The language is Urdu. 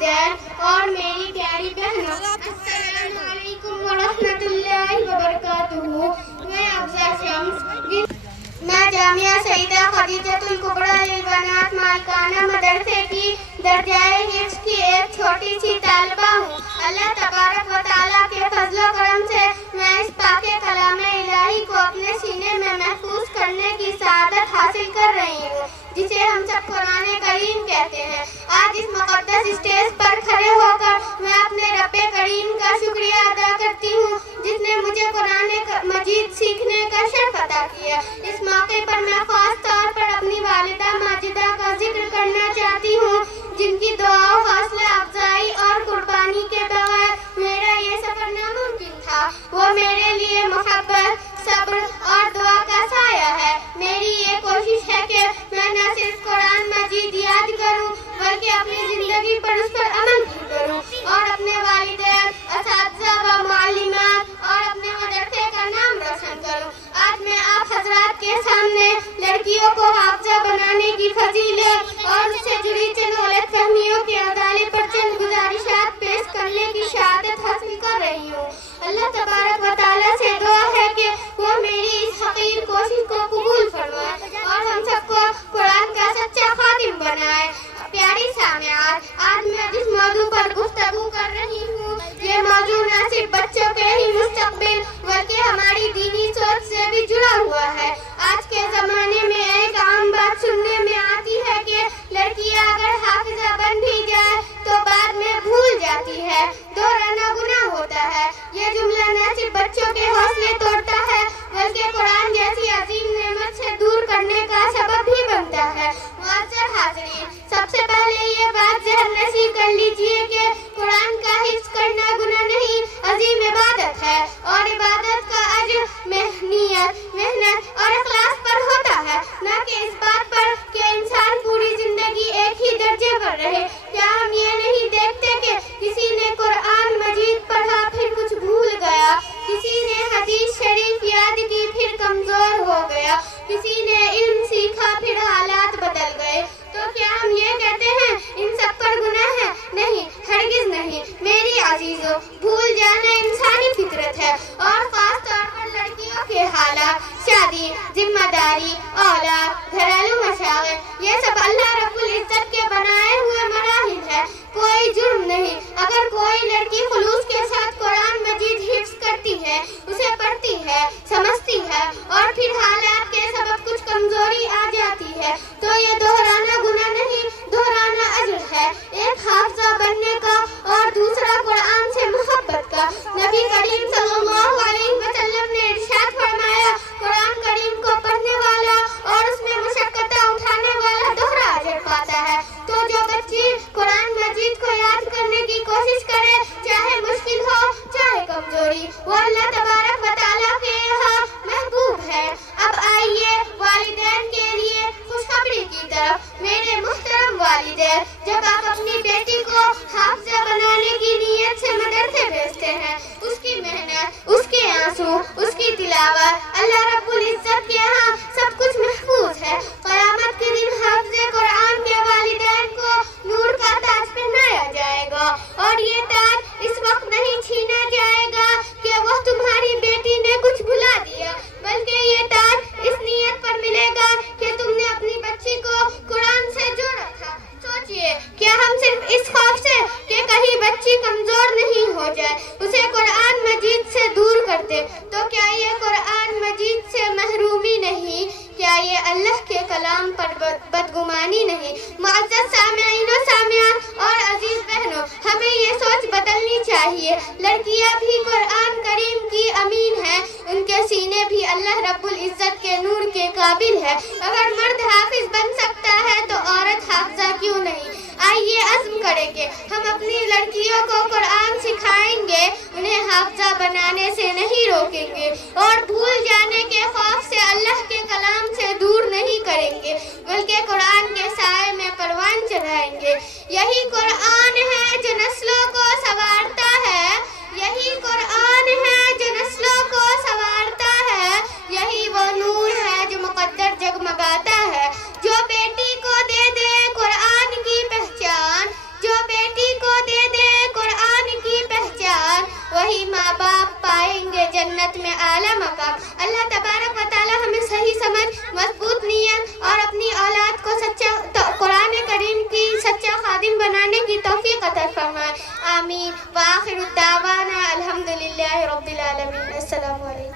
والدین اور میری پیاری بہنوں، السلام علیکم ورحمۃ اللہ وبرکاتہ۔ میں افضل شمس، میں جامعہ سیدہ خدیجۃ الکبریٰ للبنات مالکانہ مدرسے کی درجہ حفظ کی ایک چھوٹی سی طالبہ ہوں۔ اللہ تبارک و تعالیٰ کے فضل و کرم سے میں اس پاک کلام الہی کو اپنے سینے میں محفوظ کرنے کی سعادت حاصل کر رہی ہوں، جسے ہم سب قرآن کریم کہتے ہیں۔ آج اس مقدس اسٹیج پر کھڑے ہو کر میں اپنے رب کریم کا شکریہ ادا کرتی ہوں، جس نے مجھے قرآن مجید سیکھنے کا شرف عطا کیا۔ اس موقع پر میں خاص طور پر اپنی والدہ ماجدہ کا ذکر کرنا چاہتی ہوں، جن کی دعا، حوصلہ افزائی اور قربانی کے بغیر میرا یہ سفر ناممکن تھا۔ وہ میرے لیے محبت، صبر اور دعا کا سایہ ہے۔ میری یہ کوشش ہے کہ میں نہ صرف قرآن مجید یاد کروں بلکہ اپنی زندگی پر اس پر عمل بھی کروں اور اپنے والدین، اساتذہ و معلمات اور اپنے مدرسے کا نام روشن کروں۔ آج میں آپ حضرات کے سامنے لڑکیوں کو حافظہ بنانے کی فضیلت اور اس سے جڑی چند غلط فہمیوں کے ازالے پر چند گزارشات پیش کرنے کی شہادت حاصل کر رہی ہوں۔ اللہ تبارک و تعالیٰ سے دعا ہے کہ وہ میری اس حقیر کوشش کو قبول فرمائے اور ہم سب کو قرآن کا سچا خادم بنائے۔ پیاری سامعات، آج میں جس موضوع پر گفتگو کر رہی ہوں، یہ موضوع نہ صرف بچوں کے ہی مستقبل بلکہ ہماری دینی سوچ سے بھی جڑا ہوا ہے۔ آج کے زمانے میں ایک عام بات سننے میں آتی ہے کہ لڑکیاں اگر حافظہ بن بھی جائے تو بعد میں بھول جاتی ہے، دہرانا گناہ ہوتا ہے۔ یہ جملہ نہ صرف بچوں کے حوصلے توڑتا ہے بلکہ قرآن جیسی عظیم نعمت سے دور کرنے کا سبب بھی بنتا ہے۔ معزز حاضرین، سب سے پہلے یہ بات ذہن نشین کر لیجئے کہ قرآن کا حفظ کرنا گناہ نہیں، عظیم عبادت ہے، اور عبادت کا اجر محنت اور اخلاص پر ہوتا ہے، نہ کہ اس بات پر کہ انسان پوری زندگی ایک ہی درجے پر رہے۔ کیا ہم یہ نہیں دیکھتے کہ کسی نے قرآن مجید پڑھا پھر کچھ بھول گیا، کسی نے حدیث شریف یاد کی پھر کمزور ہو گیا، کسی نے علم سیکھا پھر حالات بدل گئے؟ تو کیا ہم یہ کہتے ہیں ان سب پر گناہ ہے؟ نہیں، ہرگز نہیں۔ میری عزیزوں، بھول جانا انسانی فطرت ہے، اور خاص طور پر لڑکیوں کے حالات، شادی، ذمہ داری، اولاد، گھریلو مشاغل، یہ سب اللہ رب العزت کے بنائے ہوئے مراحل ہے، کوئی جرم نہیں۔ اگر کوئی لڑکی خلوص کے ساتھ قرآن مجید حفظ کرتی ہے، اسے پڑھتی ہے، سمجھتی ہے، اور پھر حالات کے سبب کچھ کمزوری آ جاتی ہے، تو یہ دہرانا گناہ نہیں، دہرانا اجر ہے، ایک حافظہ بننے کا اور دوسرا قرآن سے محبت کا۔ نبی کریم صلی اللہ علیہ وسلم نے ارشاد فرمایا، قرآن کریم کو پڑھنے والا اور اس میں مشقتیں اٹھانے والا دوہرا اجر پاتا ہے۔ تو جو بچی قرآن مجید کو یاد کرنے کی کوشش کرے، چاہے مشکل ہو چاہے کمزوری، وہ اللہ تبارک و تعالیٰ کے یہاں محبوب ہے۔ اب آئیے والدین کے لیے خوشخبری کی طرف۔ میرے محترم والدین، جب آپ اپنی بیٹی کو حافظہ بنانے کی نیت سے مدرسے بھیجتے ہیں، اس کی محنت، اس کے آنسو، اس کی تلاوت، اللہ رب العزت کے یہاں سب کچھ محفوظ ہے۔ قیامت کے دن حافظ قرآن کے والدین کو نور کا تاج پہنایا جائے گا، اور یہ تاج اس وقت نہیں چھینا جائے گا کہ وہ تمہاری بیٹی نے کچھ بھلا دیا، بلکہ یہ تاج اس نیت پر ملے گا کہ تم نے اپنی بچی کو قرآن سے جوڑا تھا۔ سوچئے، کیا ہم صرف اس خوف سے کہ کہیں بچی کمزور نہیں ہو جائے اسے قرآن مجید سے دور کرتے، تو کیا یہ قرآن مجید سے محرومی نہیں؟ کیا یہ اللہ کے کلام پر بدگمانی نہیں؟ معزز سامعین و سامعات اور عزیز بہنوں، ہمیں یہ سوچ بدلنی چاہیے۔ لڑکیاں بھی قرآن کریم کی امین ہیں، ان کے سینے بھی اللہ رب العزت کے نور کے قابل ہے۔ اگر مرد حافظ بن سکتا ہے تو عورت حافظہ کیوں نہیں؟ آئیے عزم کریں کہ ہم اپنی لڑکیوں کو قرآن سکھائیں گے، انہیں حافظہ بنانے سے نہیں روکیں گے، اور بھول جانے کے خوف سے اللہ کے کلام سے دور نہیں کریں گے، بلکہ قرآن کے سائے میں پروان چڑھائیں گے۔ یہی قرآن ہے جو نسلوں کو سنوارتا ہے، یہی قرآن ہے جو نسلوں کو سنوارتا ہے، یہی وہ نور ہے جو مقدر جگمگاتا ہے۔ جو بیٹی کو دے دے قرآن کی پہچان، جو بیٹی کو فرمائے آمین وآخر الدعوانا الحمدللہ رب العالمین. السلام علیکم.